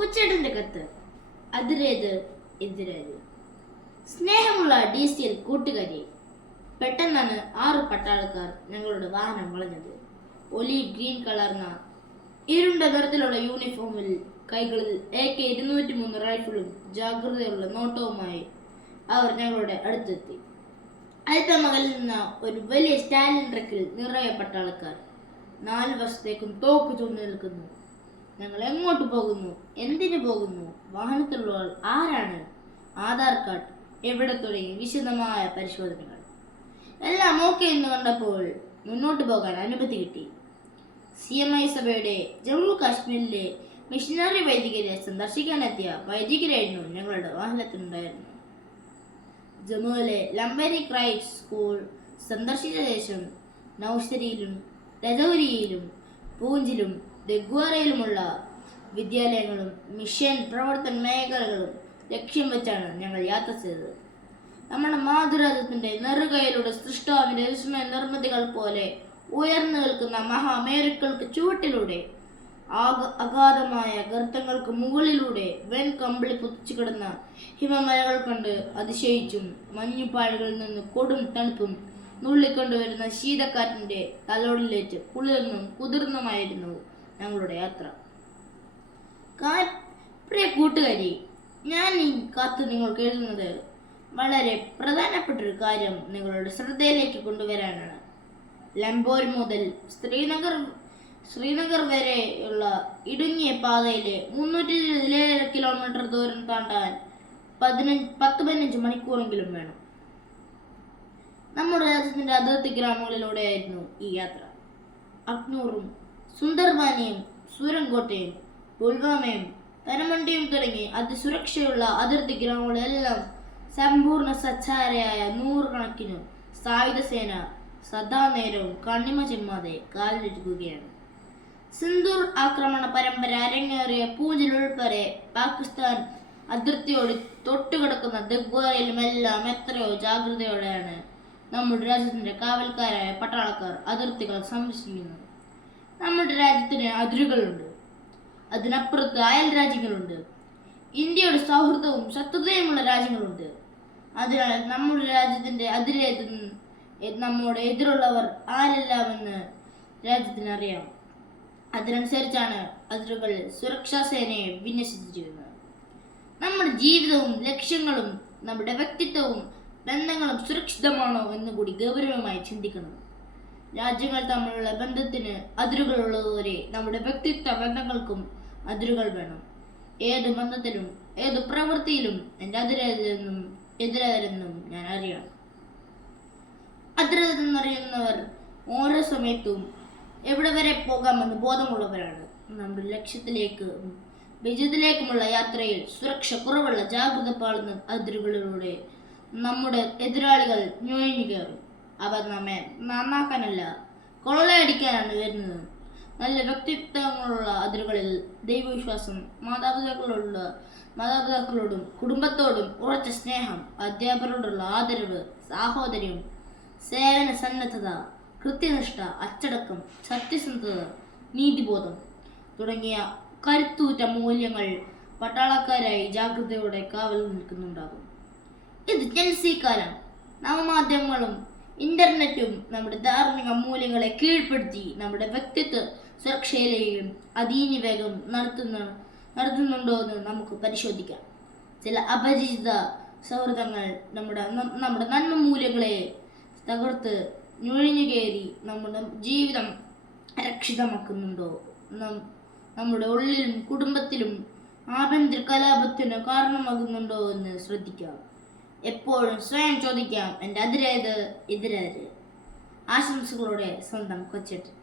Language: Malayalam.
കൊച്ചേട്ടന്റെ കത്ത്. അതിരേത് എതിരേത്? സ്നേഹമുള്ള ഡി സി എൽ കൂട്ടുകാരി. പെട്ടെന്നാണ് ആറ് പട്ടാളക്കാർ ഞങ്ങളുടെ വാഹനം വളഞ്ഞത്. ഒലീവ് ഗ്രീൻ കളർന്ന ഇരുണ്ട നിറത്തിലുള്ള യൂണിഫോമിൽ കൈകളിൽ എ കെ ഇരുന്നൂറ്റി മൂന്ന് റൈഫിളും ജാഗ്രതയുള്ള നോട്ടവുമായി അവർ ഞങ്ങളുടെ അടുത്തെത്തി. അടുത്ത മകളിൽ നിന്ന ഒരു വലിയ സ്റ്റാലിൻ ട്രക്കിൽ നിറയെ പട്ടാളക്കാർ നാല് വർഷത്തേക്കും തോക്ക് ചൂണ്ടി നിൽക്കുന്നു. ഞങ്ങൾ എങ്ങോട്ട് പോകുന്നു? എന്തിനു പോകുന്നു? വാഹനത്തിലുള്ളവർ ആരാണ്? ആധാർ കാർഡ് എവിടെ തുടങ്ങി? വിശദമായ പരിശോധനകൾ. എല്ലാം ഓക്കെ എന്ന് കണ്ടപ്പോൾ മുന്നോട്ട് പോകാൻ അനുമതി കിട്ടി. സി എം ഐ സഭയുടെ ജമ്മു കാശ്മീരിലെ മിഷനറി വൈദികരെ സന്ദർശിക്കാനെത്തിയ വൈദികരായിരുന്നു ഞങ്ങളുടെ വാഹനത്തിനുണ്ടായിരുന്നു ജമ്മുവിലെ ലംബരി ക്രൈസ്റ്റ് സ്കൂൾ സന്ദർശിച്ച ശേഷം നൌഷരിയിലും രജൌരിയിലും പൂഞ്ചിലും ദഗ്വാറയിലുമുള്ള വിദ്യാലയങ്ങളും മിഷൻ പ്രവർത്തന മേഖലകളും ലക്ഷ്യം വെച്ചാണ് ഞങ്ങൾ യാത്ര ചെയ്തത്. നമ്മുടെ മാതൃരാജ്യത്തിന്റെ നെറുകയിലൂടെ സൃഷ്ടാവിന്റെ വിസ്മയ നിർമ്മിതികൾ പോലെ ഉയർന്നു നിൽക്കുന്ന മഹാമേരുക്കൾക്ക് ചുവട്ടിലൂടെ അഗാധമായ ഗർത്തങ്ങൾക്ക് മുകളിലൂടെ വെൺ കമ്പിളി പുതിച്ചു കിടന്ന ഹിമമലകൾ കണ്ട് അതിശയിച്ചും മഞ്ഞുപാടുകളിൽ നിന്ന് കൊടും തണുപ്പും നുള്ളിക്കൊണ്ടുവരുന്ന ശീതക്കാറ്റിന്റെ തലോടിലേറ്റ് കുളിർന്നും കുതിർന്നുമായിരുന്നു. ഞങ്ങളുടെ യാത്ര. പ്രിയ കൂട്ടുകാരി ഞാൻ ഈ കാത്ത് നിങ്ങൾക്ക് എഴുതുന്നത് വളരെ പ്രധാനപ്പെട്ട ഒരു കാര്യം നിങ്ങളുടെ ശ്രദ്ധയിലേക്ക് കൊണ്ടുവരാനാണ്. ലംബോർ മുതൽ ശ്രീനഗർ ശ്രീനഗർ വരെയുള്ള ഇടുങ്ങിയ പാതയിലെ മുന്നൂറ്റി ഇരുപതിലേറെ കിലോമീറ്റർ ദൂരം താണ്ടാൻ പതിനഞ്ച് പത്ത് പതിനഞ്ച് മണിക്കൂറെങ്കിലും വേണം. നമ്മുടെ രാജ്യത്തിന്റെ അതിർത്തി ഗ്രാമങ്ങളിലൂടെയായിരുന്നു ഈ യാത്ര. അക്നൂറും സുന്ദർബാനിയും സൂരങ്കോട്ടയും പുൽവാമയും തനമണ്ടിയും തുടങ്ങി അതിസുരക്ഷയുള്ള അതിർത്തി ഗ്രാമങ്ങളെല്ലാം സമ്പൂർണ സച്ചാരയായ നൂറുകണക്കിന് സായുധ സേന സദാ നേരവും കണ്ണിമ ചിമ്മാതെ കാലിലിരിക്കുകയാണ് സിന്ദൂർ ആക്രമണ പരമ്പര അരങ്ങേറിയ പൂഞ്ചിൽ ഉൾപ്പെടെ പാകിസ്ഥാൻ അതിർത്തിയോട് തൊട്ടുകിടക്കുന്ന ദിഗ്വാരയിലുമെല്ലാം എത്രയോ ജാഗ്രതയോടെയാണ് നമ്മുടെ രാജ്യത്തിന്റെ കാവൽക്കാരായ പട്ടാളക്കാർ അതിർത്തികൾ സംരക്ഷിക്കുന്നത്. നമ്മുടെ രാജ്യത്തിന് അതിരുകളുണ്ട്. അതിനപ്പുറത്ത് അയൽ രാജ്യങ്ങളുണ്ട്. ഇന്ത്യയുടെ സൗഹൃദവും ശത്രുതയുമുള്ള രാജ്യങ്ങളുണ്ട്. അതിനാൽ നമ്മുടെ രാജ്യത്തിന്റെ അതിരേത് നമ്മുടെ എതിരുള്ളവർ ആരെല്ലാമെന്ന് രാജ്യത്തിന് അറിയാം. അതിനനുസരിച്ചാണ് അതിരുകൾ സുരക്ഷാ സേനയെ വിന്യസിച്ചിരിക്കുന്നത്. നമ്മുടെ ജീവിതവും ലക്ഷ്യങ്ങളും നമ്മുടെ വ്യക്തിത്വവും ബന്ധങ്ങളും സുരക്ഷിതമാണോ എന്ന് കൂടി ഗൗരവമായി ചിന്തിക്കണം. രാജ്യങ്ങൾ തമ്മിലുള്ള ബന്ധത്തിന് അതിരുകളുള്ളതുവരെ നമ്മുടെ വ്യക്തിത്വ ബന്ധങ്ങൾക്കും അതിരുകൾ വേണം. ഏത് ബന്ധത്തിലും ഏത് പ്രവൃത്തിയിലും എന്റെ അതിരെന്നും എതിരെന്നും ഞാൻ അറിയണം. അതിരെന്നറിയുന്നവർ ഓരോ സമയത്തും എവിടെ വരെ പോകാമെന്ന് ബോധമുള്ളവരാണ്. നമ്മുടെ ലക്ഷ്യത്തിലേക്ക് വിജയത്തിലേക്കുമുള്ള യാത്രയിൽ സുരക്ഷ കുറവുള്ള ജാഗ്രത പാളുന്ന അതിരുകളിലൂടെ നമ്മുടെ എതിരാളികൾ നുഴഞ്ഞു കയറും. അവർ നമ്മെ നന്നാക്കാനല്ല കൊള്ളയടിക്കാനാണ് വരുന്നത്. നല്ല വ്യക്തിത്വങ്ങളുള്ള അതിരുകളിൽ ദൈവവിശ്വാസം മാതാപിതാക്കളോടുള്ള മാതാപിതാക്കളോടും കുടുംബത്തോടും ഉറച്ച സ്നേഹം അധ്യാപകരോടുള്ള ആദരവ് സാഹോദര്യം സേവന സന്നദ്ധത കൃത്യനിഷ്ഠ അച്ചടക്കം സത്യസന്ധത നീതിബോധം തുടങ്ങിയ കരുത്തൂറ്റ മൂല്യങ്ങൾ പട്ടാളക്കാരായി ജാഗ്രതയോടെ കാവൽ നിൽക്കുന്നുണ്ടാകും. ഇത് ജൻസി കാലം നവമാധ്യമങ്ങളും ഇന്റർനെറ്റും നമ്മുടെ ധാർമ്മിക മൂല്യങ്ങളെ കീഴ്പ്പെടുത്തി നമ്മുടെ വ്യക്തിത്വ സുരക്ഷയിലെയും വേഗം നടത്തുന്ന നടത്തുന്നുണ്ടോ എന്ന് നമുക്ക് പരിശോധിക്കാം. ചില അപരിചിത സൗഹൃദങ്ങൾ നമ്മുടെ നമ്മുടെ നന്മ മൂല്യങ്ങളെ തകർത്ത് നുഴഞ്ഞു കയറി നമ്മുടെ ജീവിതം രക്ഷിതമാക്കുന്നുണ്ടോ നമ്മുടെ ഉള്ളിലും കുടുംബത്തിലും ആഭ്യന്തര കലാപത്തിന് കാരണമാകുന്നുണ്ടോ എന്ന് ശ്രദ്ധിക്കാം. എപ്പോഴും സ്വയം ചോദിക്കാം എന്റെ അതിരേത് എതിരേത് ആശംസകളോടെ സ്വന്തം കൊച്ചേട്ടൻ